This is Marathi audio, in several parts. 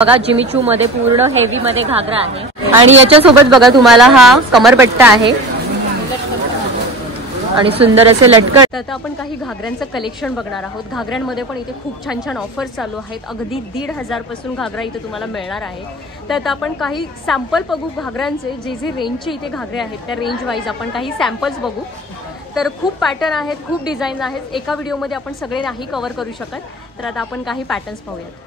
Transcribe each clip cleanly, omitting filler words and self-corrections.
बघा जिमीचू मध्ये पूर्ण हेवी मध्ये घागरा आहे आणि याच्यासोबत बघा तुम्हाला हा कमरपट्टा आहे आणि सुंदर असे लटकन। तर आपण काही घागऱ्यांचं कलेक्शन बघणार आहोत। घागऱ्यांमध्ये पण इथे खूप छान छान ऑफर्स चालू आहेत। अगदी 1,500 पासून घागरा इथे तुम्हाला मिळणार आहे। तर आता आपण काही सॅम्पल बघू घागऱ्यांचे, जे रेंजचे इथे घागरे आहेत त्या रेंज वाईज आपण काही सॅम्पल्स बघू। तर खूप पॅटर्न आहेत, खूप डिझाईन आहेत। एका व्हिडिओमध्ये आपण सगळे नाही कव्हर करू शकत, तर आता आपण काही पॅटर्न्स पाहूयात।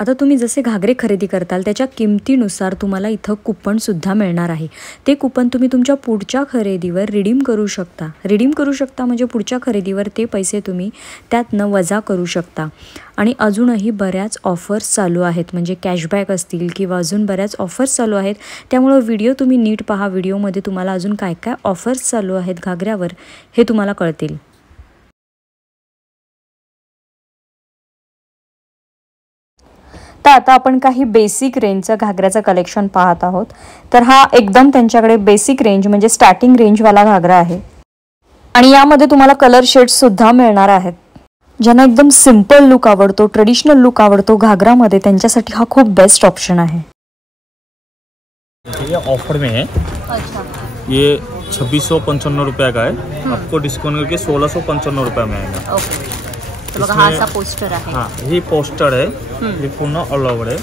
आता तुम्ही जसे घागरे खरेदी करताल त्याच्या किमतीनुसार तुम्हाला इथं कूपनसुद्धा मिळणार आहे। ते कूपन तुम्ही तुमच्या पुढच्या खरेदीवर रिडीम करू शकता म्हणजे पुढच्या खरेदीवर ते पैसे तुम्ही त्यातनं वजा करू शकता। आणि अजूनही बऱ्याच ऑफर्स चालू आहेत, म्हणजे कॅशबॅक असतील किंवा अजून बऱ्याच ऑफर्स चालू आहेत। त्यामुळे व्हिडिओ तुम्ही नीट पहा, व्हिडिओमध्ये तुम्हाला अजून काय काय ऑफर्स चालू आहेत घागऱ्यावर हे तुम्हाला कळतील। तर आता आपण काही बेसिक रेंजचं घागऱ्याचं कलेक्शन पाहत आहोत। तर हा एकदम त्यांच्याकडे बेसिक रेंज म्हणजे स्टार्टिंग रेंजवाला घागरा आहे आणि यामध्ये तुम्हाला कलर शेड्स सुद्धा मिळणार आहेत। ज्यांना एकदम सिंपल लुक आवडतो, ट्रेडिशनल लुक आवडतो घागरामध्ये, त्यांच्यासाठी हा खूप बेस्ट ऑप्शन आहे। ये ऑफर में है। अच्छा, ये 2655 रुपये का है। आपको डिस्काउंट करके 1655 रुपये में आएगा। ओके, तो बघा हा असा पोस्टर आहे। हाँ, ये पोस्टर है, ये पूर्ण ऑल ओवर है।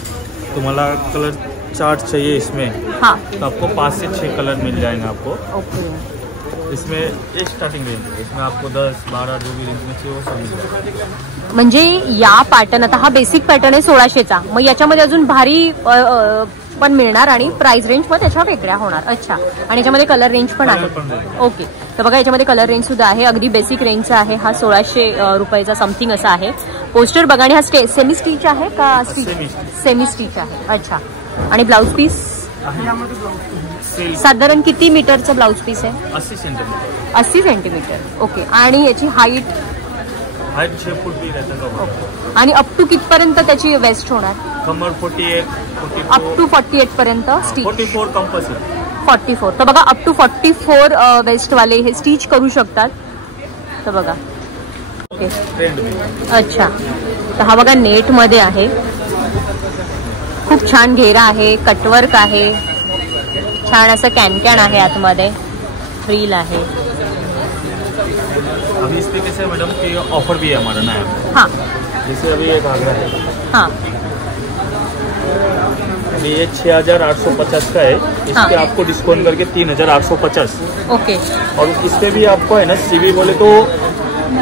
तुम्हाला कलर चार्ट चाहिए इसमें, हाँ, तो आपको 5 से 6 कलर मिल जाएंगे आपको। ओके, इसमें एक स्टार्टिंग रेंज है, इसमें आपको 10, 12 जो भी रेंज में चाहिए वो सब मिल जाएगा। म्हणजे या पॅटर्न, आता हा बेसिक पॅटर्न आहे 1600चा, मग याच्यामध्ये अजून भारी पण मिळणार आणि प्राइस रेंज पण त्याच्या वेगळ्या होणार। अच्छा, आणि याच्यामध्ये कलर रेंज पण आहे। ओके, तर बघा याच्यामध्ये कलर रेंज सुद्धा आहे, अगदी बेसिक रेंजचा आहे हा। 1600 रुपयाचा समथिंग असा आहे पोस्टर बघा। आणि हा सेमी स्टिच आहे का? सेमी स्टिच आहे। अच्छा, आणि ब्लाउज पीस साधारण किती मीटरचं ब्लाउज पीस आहे? 80 सेंटीमीटर। 80 सेंटीमीटर। ओके, आणि याची हाईट 6 फूट भी रहता है। आणि अप टू कितपर्यंत त्याची वेस्ट होणार? कमर 48, अप टू 48 पर्यंत स्टिच। 44 कंपल्सरी। 44, तर बघा अप टू 44 वेस्ट वाले हे स्टिच करू शकतात। तर बघा, ओके, अच्छा, तर हा बघा नेट मध्ये आहे, खूप छान घेरा आहे, कटवर्क आहे, छान असं कॅन आहे, आतमध्ये फ्रील आहे। अभी इस पे कैसे है मैडम कि ऑफर भी है हमारा नया। हाँ, जैसे अभी ये घाघरा है, हाँ, अभी ये 6850 का है। इस हाँ, पे आपको डिस्काउंट करके 3850। ओके, और इस पे भी आपको है ना सीवी बोले तो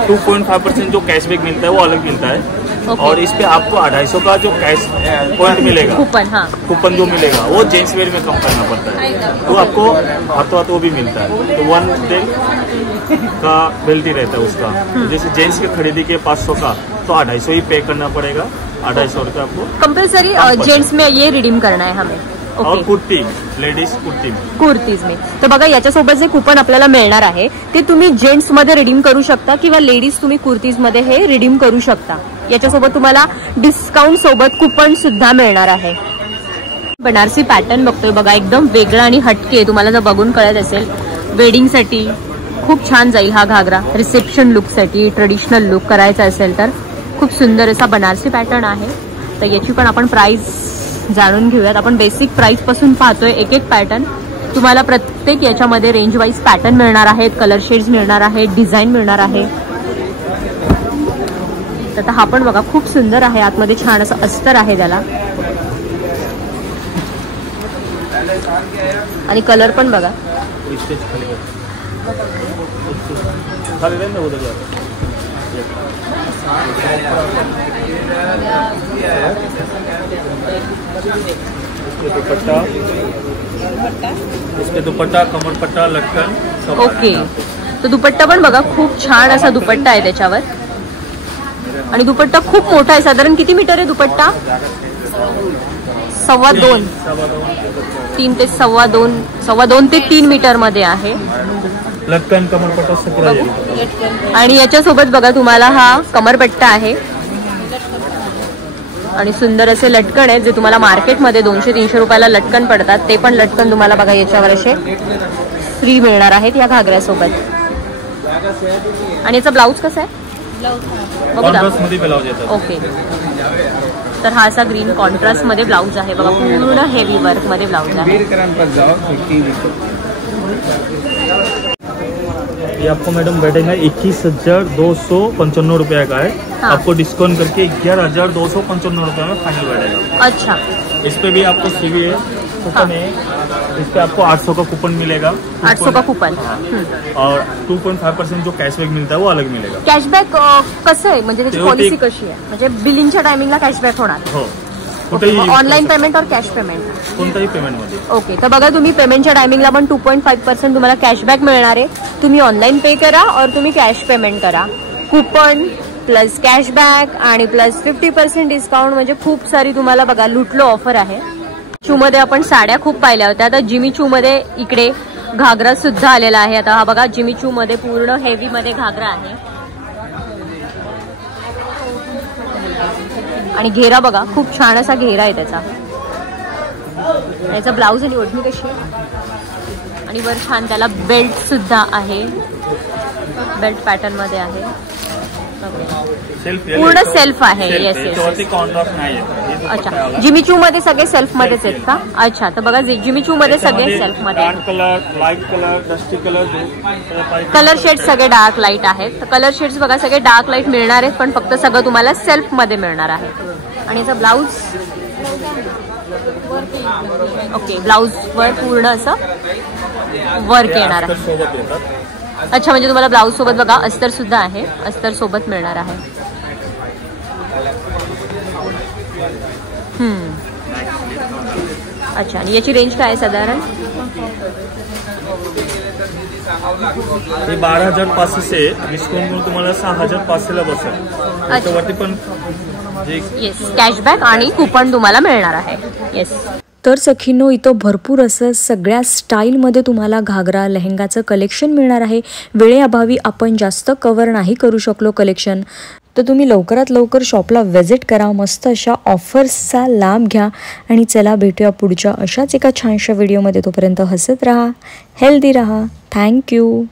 2.5% जो कैशबैक मिलता है वो अलग मिलता है। ओके। और इस पे आपको 250 का जो कैश पॉइंट मिलेगा, कूपन, हाँ, कूपन जो मिलेगा वो जेंट्स वेयर में कम करना पड़ता है, तो आपको हाथों हाथ वो भी मिलता है। तो 1 डे का बेल्ट ही रहता है उसका। जैसे जेंट्स की खरीदी के 500 का, तो 250 ही पे करना पड़ेगा। 250 रुपये आपको कंपल्सरी जेंट्स में ये रिडीम करना है हमें। और कुर्ती, लेडीज कुर्ती में, कुर्तीज में। तर बघा याच्यासोबत जे कूपन आपल्याला मिळणार आहे ते तुम्ही जेंट्स मध्ये रिडीम करू शकता किंवा लेडीज तुम्ही कुर्तीज मध्ये हे रिडीम करू शकता। याच्यासोबत तुम्हाला डिस्काउंट सोबत कूपन सुद्धा मिळणार आहे। बनारसी पॅटर्न बघतोय बघा, एकदम वेगळा आणि हटके, तुम्हाला जर बघून कळत असेल वेडिंग साठी खूप छान जाईल हा घागरा। रिसेप्शन लुक साठी, ट्रेडिशनल लुक करायचा असेल तर खूप सुंदर असा बनारसी पॅटर्न आहे। तर याची पण आपण प्राइस जाणून घेऊयात। आपण बेसिक प्राइस पासून पाहतोय एक एक पॅटर्न, तुम्हाला प्रत्येक याच्यामध्ये रेंज वाईज पॅटर्न मिळणार आहेत, कलर शेड्स मिळणार आहेत, डिझाईन मिळणार आहे। तर हा पण बघा खूप सुंदर आहे, आतमध्ये छान असं अस्तर आहे त्याला, आणि कलर पण बघा। इसके दुपट्टा, कमर पट्टा, लटकन सब। ओके, तो दुपट्टा पण बघा खूप छान असा दुपट्टा आहे त्याच्यावर, आणि दुपट्टा खूप मोठा आहे। साधारण किती मीटर आहे दुपट्टा? 2.25, 3 ते 2.25 ते 3 मीटर मध्ये आहे। लटकन, कमरपट्टा 17। आणि याच्यासोबत बघा तुम्हाला हा कमरपट्टा आहे आणि सुंदर असे लटकन आहे, जे तुम्हाला मार्केटमध्ये 200-300 रुपयाला लटकन पडतात, ते पण लटकन तुम्हाला बघा याच्यावर असे फ्री मिळणार आहेत या घागऱ्यासोबत। आणि याचा ब्लाउज कसा आहे? कॉन्ट्रास्ट मध्ये ब्लाउज येतात। ओके, तर हा असा ग्रीन कॉन्ट्रास्ट मध्ये ब्लाउज आहे बघा, पूर्ण हेवी वर्क मध्ये ब्लाउज आहे। ये आपको मैडम बैठेगा 21,295 रुपये का है। हाँ। आपको डिस्काउंट करके 11,295 रुपये में फाइनल बैठेगा। अच्छा, इस पे भी आपको सीवी है, कूपन है, इस पे आपको 800 का कूपन मिलेगा। 800 का कूपन और 2.5% जो कैशबॅक मिळता वो अलग मिळेगा। कॅशबॅक कसं आहे म्हणजे त्याची ते पॉलिसी कशी आहे, म्हणजे बिलिंगच्या टायमिंगला कॅशबॅक होणार? हो, कुठेही ऑनलाईन पेमेंट और कॅश पेमेंट? कोणत्याही पेमेंट मध्ये। ओके, तर बघा तुम्ही पेमेंटच्या टायमिंगला पण 2.5% तुम्हाला कॅशबॅक मिळणार आहे। तुम्ही ऑनलाईन पे करा और तुम्ही कॅश पेमेंट करा। कूपन प्लस कॅशबॅक आणि प्लस 50% डिस्काउंट, म्हणजे खूप सारी तुम्हाला बघा लुटलो ऑफर आहे। चू मध्ये आपण साड्या खूप पाहिल्या होत्या, आता जिमी चू मध्ये इकडे घागरा सुद्धा आलेला आहे। आता हा बघा जिमी चू मध्ये पूर्ण हेवी मध्ये घागरा आहे आणि घेरा बघा खूप छान असा घेरा आहे त्याचा। याचा ब्लाउज आणि ओढणी कशी आहे आणि वर छान त्याला बेल्ट सुद्धा आहे, बेल्ट पॅटर्न मध्ये आहे, पूर्ण सेल्फ आहे। येस येस, कॉन्ट्रास्ट नाही आहे। अच्छा, जिमी चू मध्ये सगळे सेल्फ मध्येच आहेत का? अच्छा, तर बघा जिमी चू मध्ये सगळे सेल्फ मध्ये dark colour, light colour, dusty colour, colour shade सगळे डार्क लाईट आहेत। तर कलर शेड्स बघा सगळे डार्क लाईट मिळणार आहेत, पण फक्त सगळं तुम्हाला सेल्फ मध्ये मिळणार आहे। आणि याचा ब्लाउज, ओके, ब्लाउज वर पूर्ण असं वर्क येणार आहे। अच्छा, म्हणजे तुम्हाला ब्लाउज सोबत बघा अस्तर सुद्धा आहे, अस्तर सोबत मिळणार आहे। अच्छा, आणि याची रेंज काय आहे साधारण? हे 12,500 से डिस्काउंट म्हणून तुम्हाला 6,500 ला बसेल। त्याच्यावरती पण येस कॅशबॅक आणि कूपन तुम्हाला मिळणार आहे। येस, तर सखींनो, इथं भरपूर असं सगळ्या स्टाईलमध्ये तुम्हाला घागरा लेहंगाचं कलेक्शन मिळणार आहे। वेळेअभावी आपण जास्त कव्हर नाही करू शकलो कलेक्शन, तर तुम्ही लवकरात लवकर शॉपला व्हिजिट करा, मस्त अशा ऑफर्सचा लाभ घ्या आणि चला भेटूया पुढच्या अशाच एका छानशा व्हिडिओमध्ये। तोपर्यंत हसत राहा, हेल्दी राहा। थँक्यू।